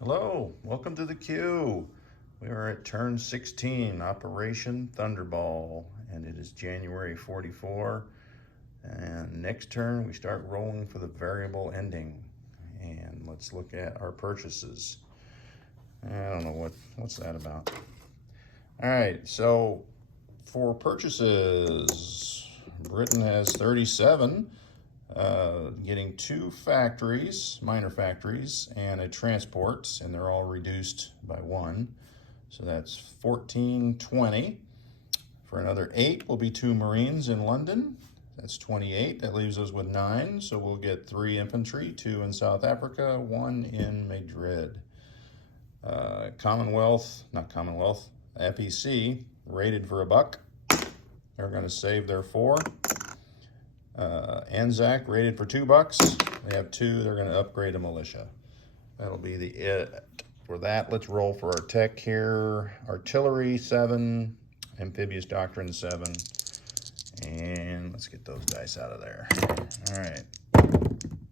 Hello, welcome to the queue. We are at turn 16, Operation Thunderball, and it is January 44. And next turn we start rolling for the variable ending. And let's look at our purchases. I don't know what's that about. All right, so for purchases, Britain has 37. Getting 2 factories, minor factories, and a transport, and they're all reduced by 1. So that's 1420. For another 8 will be 2 Marines in London. That's 28. That leaves us with 9. So we'll get 3 infantry, 2 in South Africa, 1 in Madrid. FEC, rated for $1. They're going to save their 4. Anzac rated for $2. They have 2. They're going to upgrade a militia. That'll be the it for that. Let's roll for our tech here. Artillery 7, amphibious doctrine 7, and let's get those dice out of there. All right,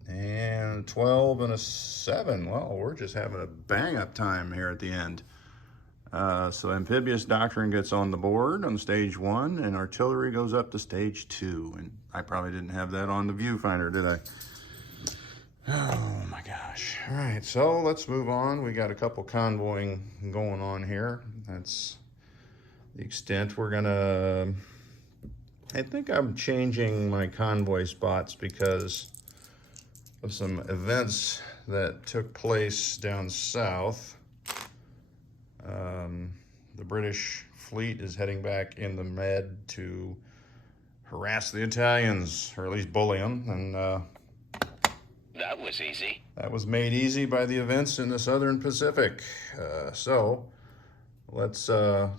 and 12 and a 7. Well, we're just having a bang up time here at the end. So amphibious doctrine gets on the board on stage 1, and artillery goes up to stage 2. And I probably didn't have that on the viewfinder, did I? Oh my gosh. All right, so let's move on. We got a couple convoying going on here. That's the extent we're gonna... I think I'm changing my convoy spots because of some events that took place down south. The British fleet is heading back in the Med to harass the Italians, or at least bully them, and that was easy. That was made easy by the events in the Southern Pacific. So let's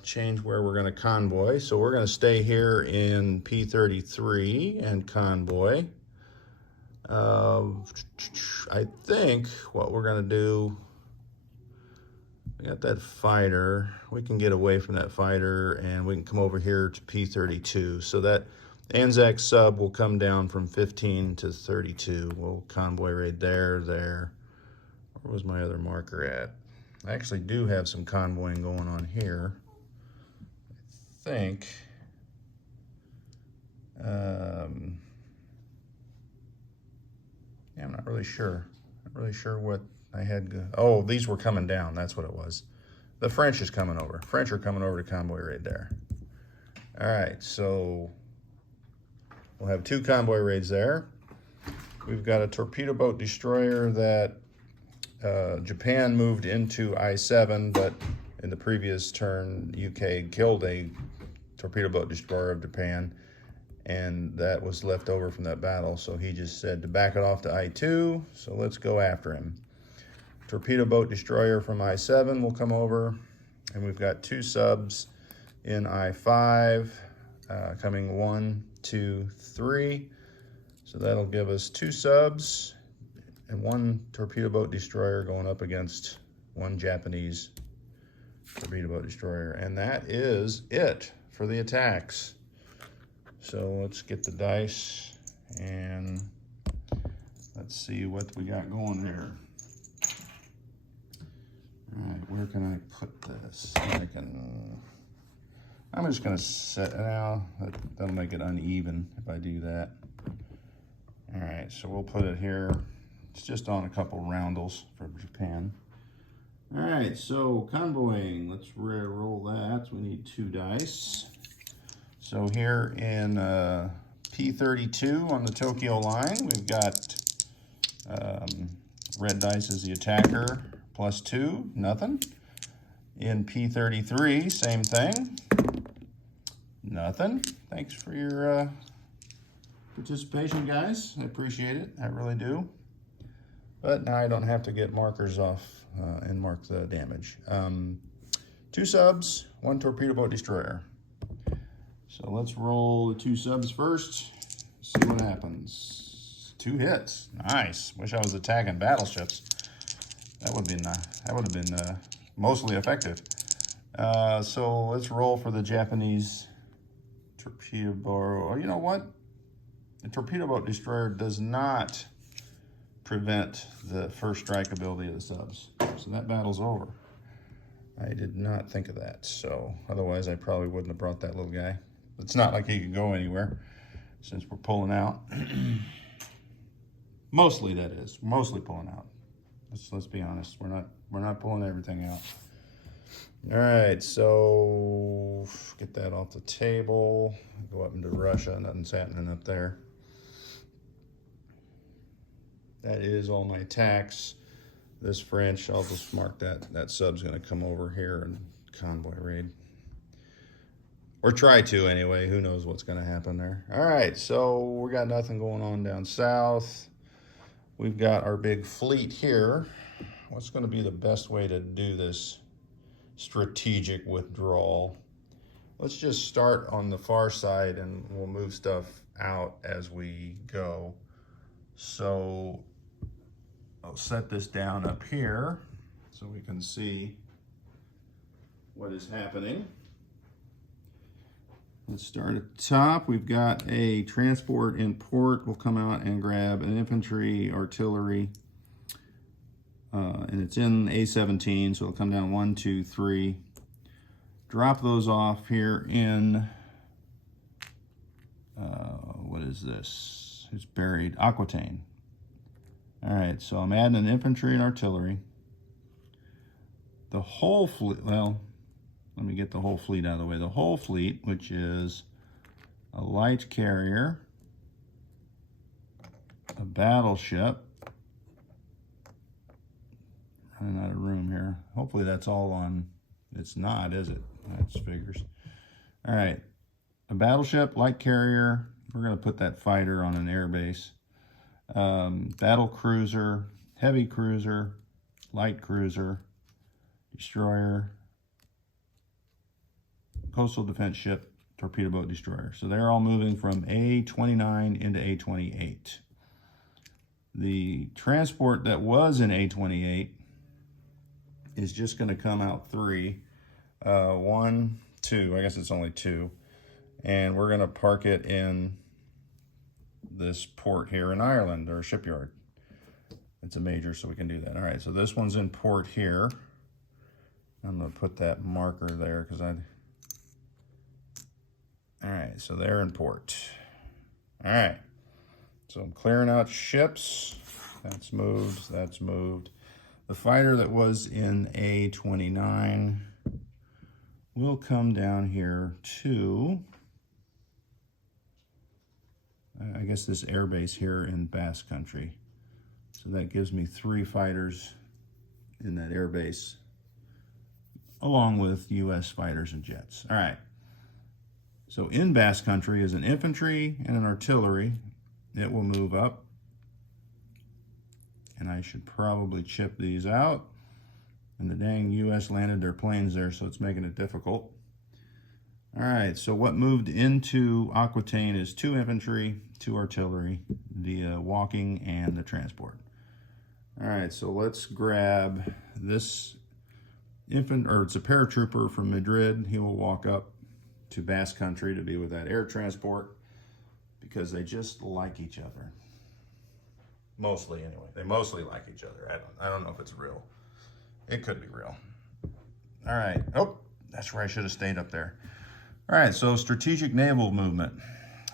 change where we're going to convoy. So we're going to stay here in P-33 and convoy. I think what we're going to do, we got that fighter. We can get away from that fighter and we can come over here to P-32. So that Anzac sub will come down from 15 to 32. We'll convoy right there. Where was my other marker at? I actually do have some convoying going on here. I think. Yeah, I'm not really sure. Not really sure what I had. Oh, these were coming down. That's what it was. The French is coming over. French are coming over to convoy right there. All right, so we'll have 2 convoy raids there. We've got a torpedo boat destroyer that Japan moved into I-7, but in the previous turn, UK killed a torpedo boat destroyer of Japan, and that was left over from that battle. So he just said to back it off to I-2, so let's go after him. Torpedo boat destroyer from I-7 will come over, and we've got 2 subs in I-5 coming 1, 2, 3. So that'll give us 2 subs and 1 torpedo boat destroyer going up against 1 Japanese torpedo boat destroyer. And that is it for the attacks. So let's get the dice and let's see what we got going here. All right, where can I put this? I'm just gonna set now. That'll make it uneven if I do that. All right, so we'll put it here. It's just on a couple roundels from Japan. All right, so convoying, let's roll that. We need 2 dice. So here in P-32 on the Tokyo line, we've got red dice as the attacker, +2, nothing. In P-33, same thing, nothing. Thanks for your participation, guys. I appreciate it, I really do. But now I don't have to get markers off and mark the damage. 2 subs, 1 torpedo boat destroyer. So let's roll the 2 subs first, see what happens. 2 hits, nice. Wish I was attacking battleships. That would have been mostly effective. So let's roll for the Japanese torpedo boat. Oh, you know what? The torpedo boat destroyer does not prevent the first strike ability of the subs. So that battle's over. I did not think of that, so otherwise I probably wouldn't have brought that little guy. It's not like he could go anywhere since we're pulling out. Mostly, that is. Mostly pulling out. Let's be honest. We're not pulling everything out. All right, so get that off the table. Go up into Russia. Nothing's happening up there. That is all my attacks. This French, I'll just mark that sub's going to come over here and convoy raid. Or try to anyway. Who knows what's going to happen there. All right, so we got nothing going on down south. We've got our big fleet here. What's going to be the best way to do this strategic withdrawal? Let's just start on the far side and we'll move stuff out as we go. So I'll set this down up here so we can see what is happening. Let's start at the top. We've got a transport in port. We'll come out and grab an infantry, artillery, and it's in A17, so it'll come down 1, 2, 3. Drop those off here in, what is this? It's buried, Aquitaine. All right, so I'm adding an infantry and artillery. The whole fleet, well, let me get the whole fleet out of the way. The whole fleet, which is a light carrier, a battleship. Running out of room here. Hopefully that's all on. It's not, is it? That's figures. All right, a battleship, light carrier. We're going to put that fighter on an air base. Battle cruiser, heavy cruiser, light cruiser, destroyer, coastal defense ship, torpedo boat, destroyer. So they're all moving from A29 into A28. The transport that was in A28 is just going to come out 3. 1, 2, I guess it's only 2. And we're going to park it in this port here in Ireland, or shipyard. It's a major, so we can do that. All right, so this one's in port here. I'm going to put that marker there because all right, so they're in port. All right, so I'm clearing out ships. That's moved, that's moved. The fighter that was in A29 will come down here to, I guess, this air base here in Basque Country. So that gives me 3 fighters in that air base, along with U.S. fighters and jets. All right. So in Basque Country is an infantry and an artillery. It will move up. And I should probably chip these out. And the dang U.S. landed their planes there, so it's making it difficult. All right, so what moved into Aquitaine is 2 infantry, 2 artillery, the walking and the transport. All right, so let's grab this it's a paratrooper from Madrid. He will walk up to Basque Country to be with that air transport because they just like each other. Mostly, anyway. They mostly like each other. I don't know if it's real. It could be real. All right. Oh, that's where I should have stayed up there. All right, so strategic naval movement.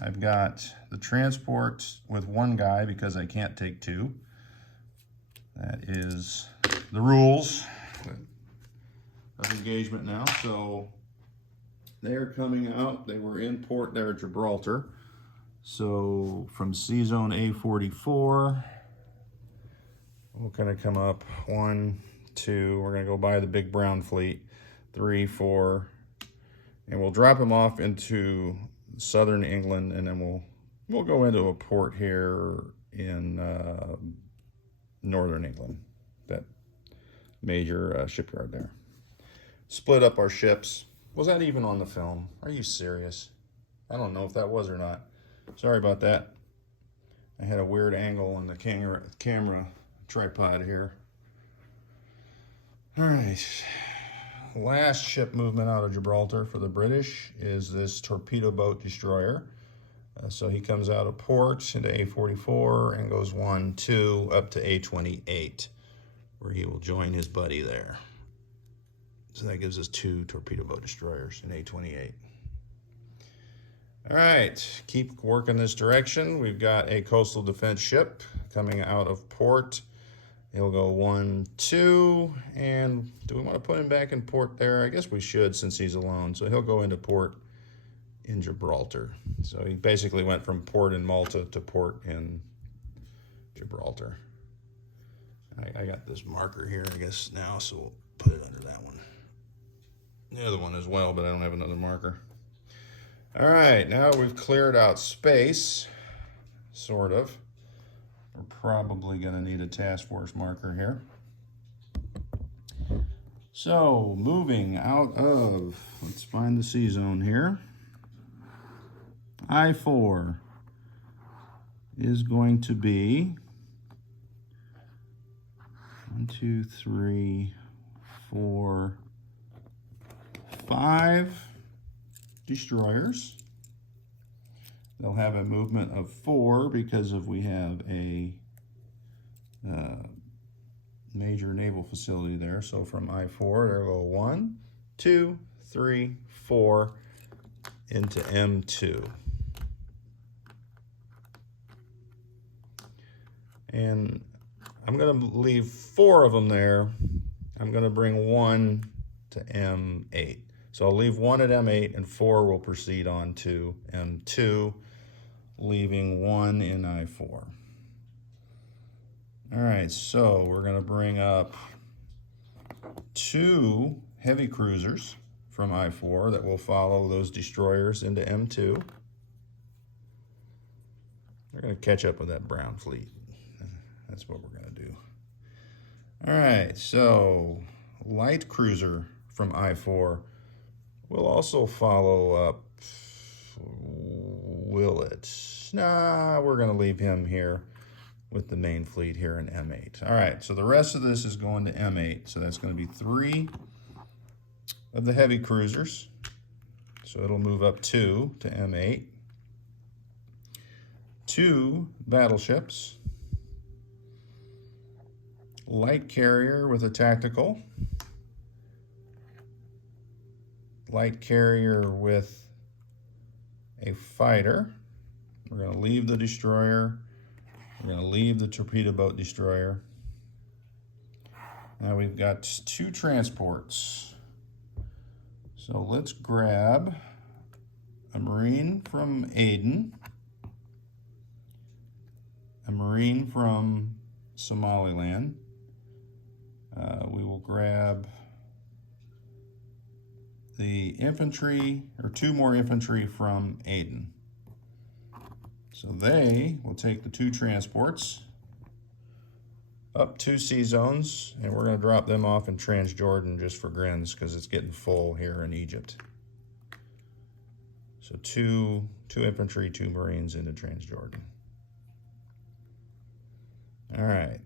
I've got the transport with 1 guy because I can't take 2. That is the rules of engagement now. So they're coming out. They were in port there at Gibraltar. So from C zone A44, we're going to come up 1, 2. We're going to go by the big brown fleet. 3, 4. And we'll drop them off into southern England, and then we'll go into a port here in northern England, that major shipyard there. Split up our ships. Was that even on the film? Are you serious? I don't know if that was or not. Sorry about that. I had a weird angle on the camera tripod here. All right. Last ship movement out of Gibraltar for the British is this torpedo boat destroyer. So he comes out of port into A44 and goes 1, 2 up to A28. where he will join his buddy there. So that gives us 2 torpedo boat destroyers in A-28. All right, keep working this direction. We've got a coastal defense ship coming out of port. He'll go 1, 2, and do we want to put him back in port there? I guess we should since he's alone. So he'll go into port in Gibraltar. So he basically went from port in Malta to port in Gibraltar. I got this marker here, I guess, now, so we'll put it under that one. The other one as well, but I don't have another marker. All right, now we've cleared out space, sort of. We're probably going to need a task force marker here. So, moving out of, let's find the C zone here. I-4 is going to be 1, 2, 3, 4, 5 destroyers. They'll have a movement of 4 because we have a major naval facility there. So from I-4, they'll go 1, 2, 3, 4 into M2. And I'm going to leave 4 of them there. I'm going to bring 1 to M8. So I'll leave 1 at M8 and 4 will proceed on to M2, leaving 1 in I-4. All right, so we're going to bring up 2 heavy cruisers from I-4 that will follow those destroyers into M2. They're going to catch up with that brown fleet. That's what we're going to do. All right, so light cruiser from I-4 will also follow up. Will it? Nah, we're going to leave him here with the main fleet here in M8. All right, so the rest of this is going to M8. So that's going to be 3 of the heavy cruisers. So it'll move up 2 to M8. 2 battleships. Light carrier with a tactical. Light carrier with a fighter. We're going to leave the destroyer. We're going to leave the torpedo boat destroyer. Now we've got 2 transports. So let's grab a Marine from Aden, a Marine from Somaliland. We will grab the infantry, or 2 more infantry from Aden. So they will take the 2 transports up 2 sea zones, and we're going to drop them off in Transjordan just for grins because it's getting full here in Egypt. So 2 infantry, 2 Marines into Transjordan. All right.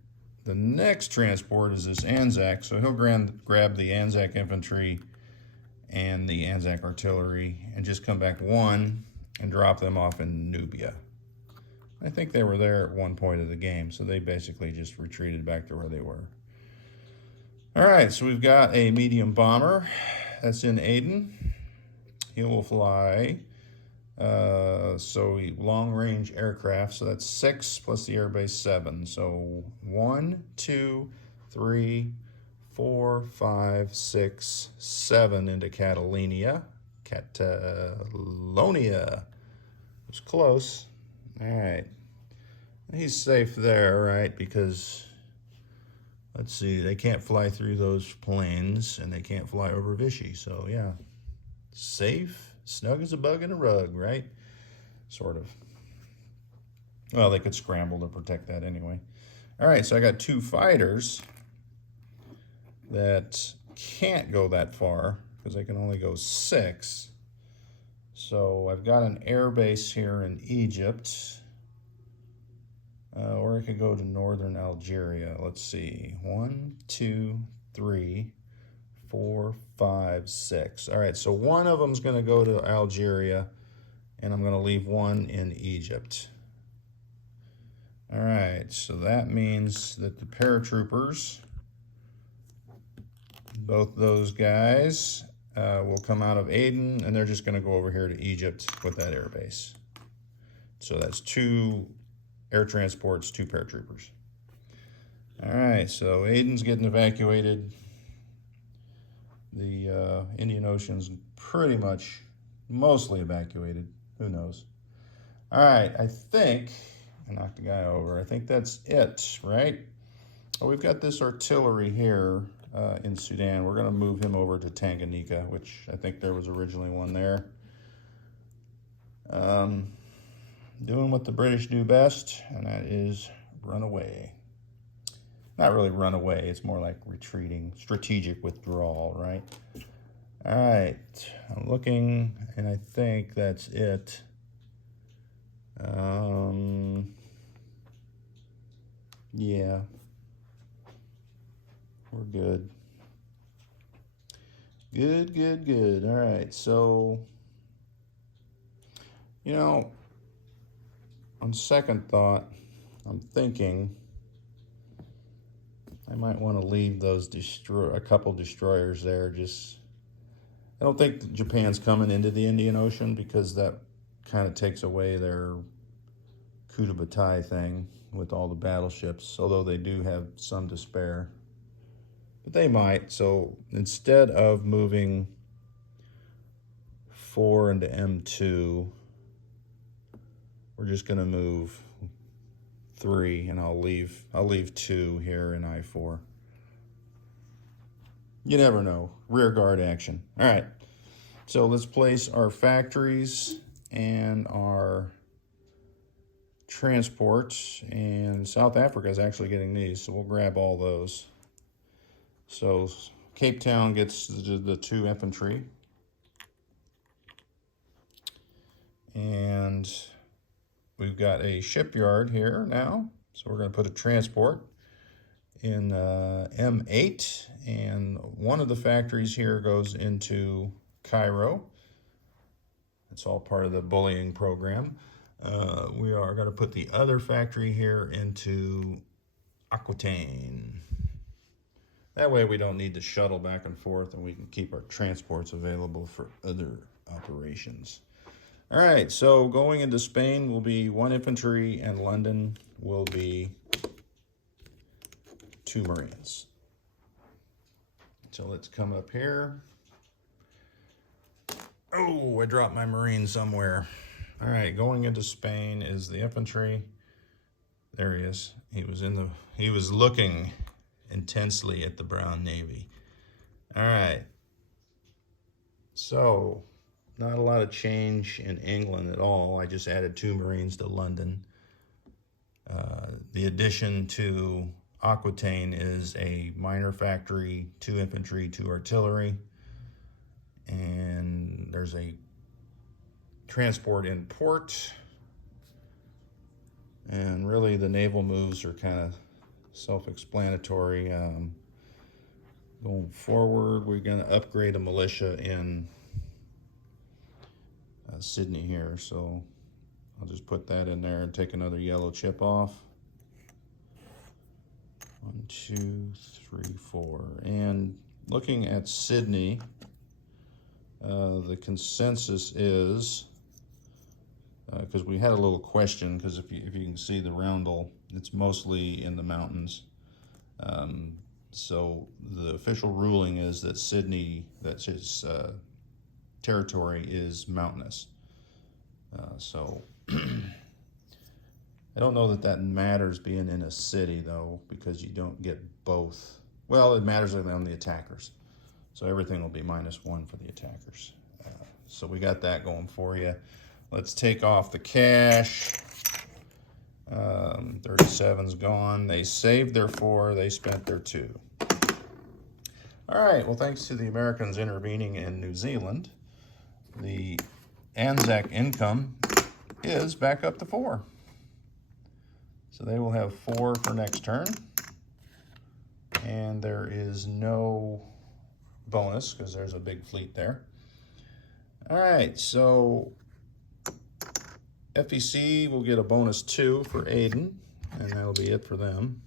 The next transport is this Anzac, so he'll grab the Anzac infantry and the Anzac artillery and just come back 1 and drop them off in Nubia. I think they were there at one point of the game, so they basically just retreated back to where they were. All right, so we've got a medium bomber that's in Aden. He will fly, long-range aircraft, so that's 6 plus the airbase 7. So 1, 2, 3, 4, 5, 6, 7 into Catalonia. It was close. All right. He's safe there, right? Because, let's see, they can't fly through those plains and they can't fly over Vichy. So, yeah, safe, snug as a bug in a rug, right? Sort of. Well, they could scramble to protect that anyway. All right, so I got 2 fighters that can't go that far because they can only go 6. So I've got an air base here in Egypt, or I could go to northern Algeria. Let's see, 1, 2, 3, 4, 5, 6. All right, so 1 of them is going to go to Algeria, and I'm going to leave 1 in Egypt. All right, so that means that the paratroopers Both those guys will come out of Aden, and they're just going to go over here to Egypt with that air base. So that's 2 air transports, 2 paratroopers. All right, so Aden's getting evacuated. The Indian Ocean's pretty much mostly evacuated. Who knows? All right, I think I knocked the guy over. I think that's it, right? Oh, we've got this artillery here in Sudan. We're going to move him over to Tanganyika, which I think there was originally one there. Doing what the British do best, and that is run away. Not really run away, it's more like retreating, strategic withdrawal, right? All right, I'm looking, and I think that's it. Yeah, we're good. Good. All right, so, you know, on second thought, I'm thinking I might want to leave those a couple destroyers there. I don't think Japan's coming into the Indian Ocean because that kind of takes away their coup de bataille thing with all the battleships, although they do have some to spare. But they might. So instead of moving 4 into M2, we're just going to move 3, and I'll leave 2 here in I4. You never know. Rear guard action. All right. So let's place our factories and our transports. And South Africa is actually getting these, so we'll grab all those. So Cape Town gets the 2 infantry. And we've got a shipyard here now. So we're going to put a transport in M8, and one of the factories here goes into Cairo. It's all part of the bullying program. We are going to put the other factory here into Aquitaine. That way we don't need to shuttle back and forth, and we can keep our transports available for other operations. All right, so going into Spain will be 1 infantry, and London will be 2 Marines. So let's come up here. Oh, I dropped my Marine somewhere. All right, going into Spain is the infantry. There he is. He was looking intensely at the Brown Navy. All right. So, not a lot of change in England at all. I just added 2 Marines to London. The addition to Aquitaine is a minor factory, 2 infantry, 2 artillery, and there's a transport in port. And really the naval moves are kind of self-explanatory. Going forward, we're going to upgrade a militia in Sydney here, so I'll just put that in there and take another yellow chip off. 1, 2, 3, 4. And looking at Sydney, the consensus is, because we had a little question, because if you can see the roundel, it's mostly in the mountains. So the official ruling is that Sydney, that's its territory, is mountainous. So I don't know that matters being in a city, though, because you don't get both. Well, it matters on the attackers. So everything will be -1 for the attackers. So we got that going for you. Let's take off the cash. 37's gone. They saved their 4. They spent their 2. All right. Well, thanks to the Americans intervening in New Zealand, the Anzac income is back up to 4. So they will have 4 for next turn. And there is no bonus because there's a big fleet there. All right, so FEC will get a bonus 2 for Aden, and that'll be it for them.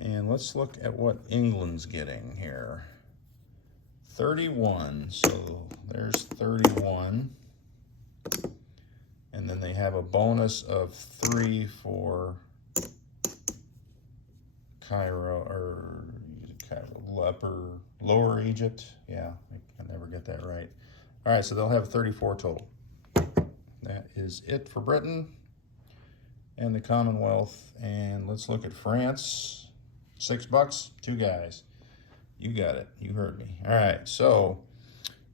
And let's look at what England's getting here. 31, so there's 31. And then they have a bonus of 3 for Cairo, or Lower Egypt. Yeah, I can never get that right. All right, so they'll have 34 total. That is it for Britain and the Commonwealth. And let's look at France. $6, 2 guys. You got it. You heard me. All right, so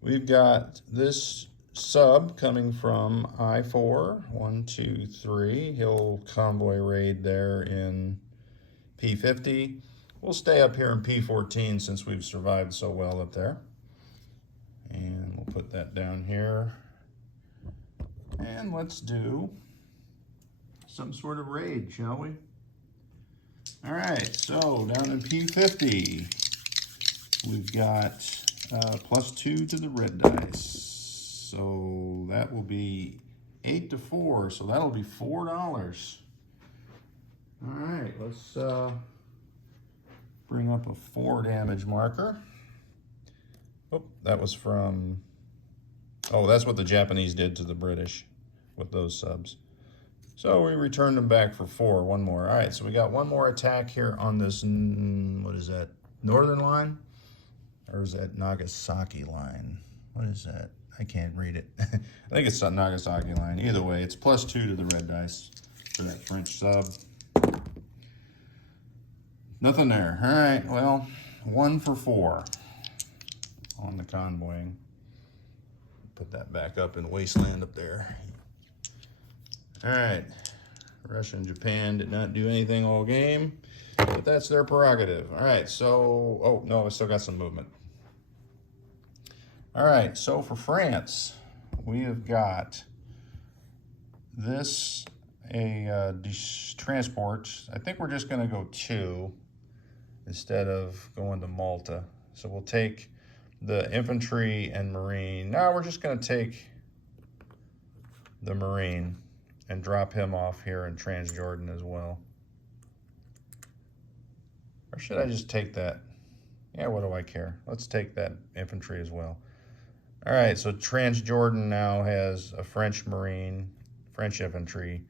we've got this sub coming from I-4. 1, 2, 3. He'll convoy raid there in P50. We'll stay up here in P14 since we've survived so well up there. And we'll put that down here. And let's do some sort of raid, shall we? All right, so down in P50, we've got +2 to the red dice. So that will be 8 to 4, so that'll be $4. All right, let's bring up a 4 damage marker. Oh, that was from, oh, that's what the Japanese did to the British with those subs. So we returned them back for 4, one more. All right, so we got one more attack here on this, what is that, northern line? Or is that Nagasaki line? What is that? I can't read it. I think it's a Nagasaki line. Either way, it's +2 to the red dice for that French sub. Nothing there. All right, well, 1 for 4 on the convoying. Put that back up in Wasteland up there. All right, Russia and Japan did not do anything all game, but that's their prerogative. All right, so, oh, no, I still got some movement. All right, so for France, we have got this, transport. I think we're just gonna go 2 instead of going to Malta. So we'll take the infantry and marine. No, we're just gonna take the marine and drop him off here in Transjordan as well. Or should I just take that? Yeah, what do I care? Let's take that infantry as well. All right, so Transjordan now has a French marine, French infantry,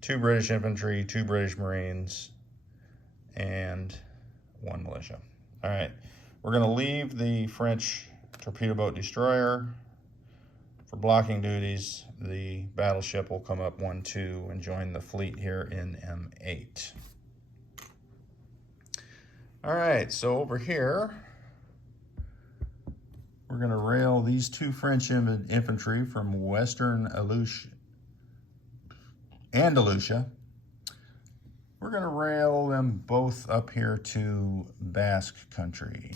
2 British infantry, 2 British marines, and 1 militia. All right, we're gonna leave the French torpedo boat destroyer for blocking duties. The battleship will come up 1, 2 and join the fleet here in M8. All right, so over here, we're gonna rail these 2 French infantry from Western Andalusia. We're gonna rail them both up here to Basque country.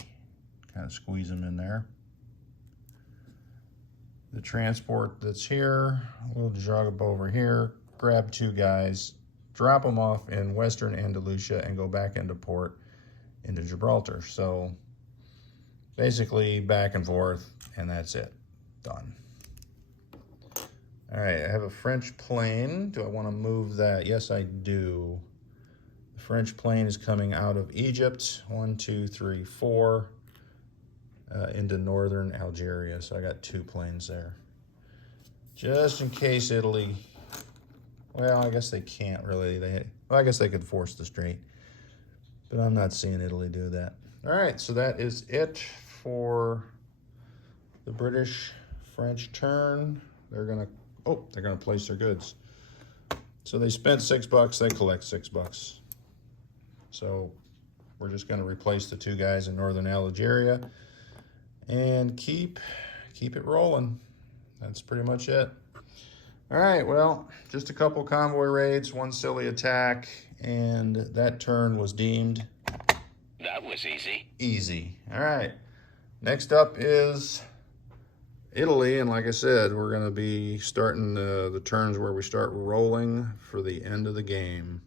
Kind of squeeze them in there. The transport that's here, we'll jog up over here, grab 2 guys, drop them off in Western Andalusia and go back into port into Gibraltar. So basically back and forth, and that's it, done. All right, I have a French plane. Do I wanna move that? Yes, I do. The French plane is coming out of Egypt, 1, 2, 3, 4. Into northern Algeria, so I got 2 planes there. Just in case Italy, well, I guess they can't really. Well, I guess they could force the strait, but I'm not seeing Italy do that. All right, so that is it for the British-French turn. They're gonna place their goods. So they spent $6, they collect $6. So we're just gonna replace the 2 guys in northern Algeria and keep it rolling. That's pretty much it. All right, well, just a couple convoy raids, 1 silly attack, and that turn was deemed... That was easy. Easy. All right. Next up is Italy, and like I said, we're gonna be starting the turns where we start rolling for the end of the game.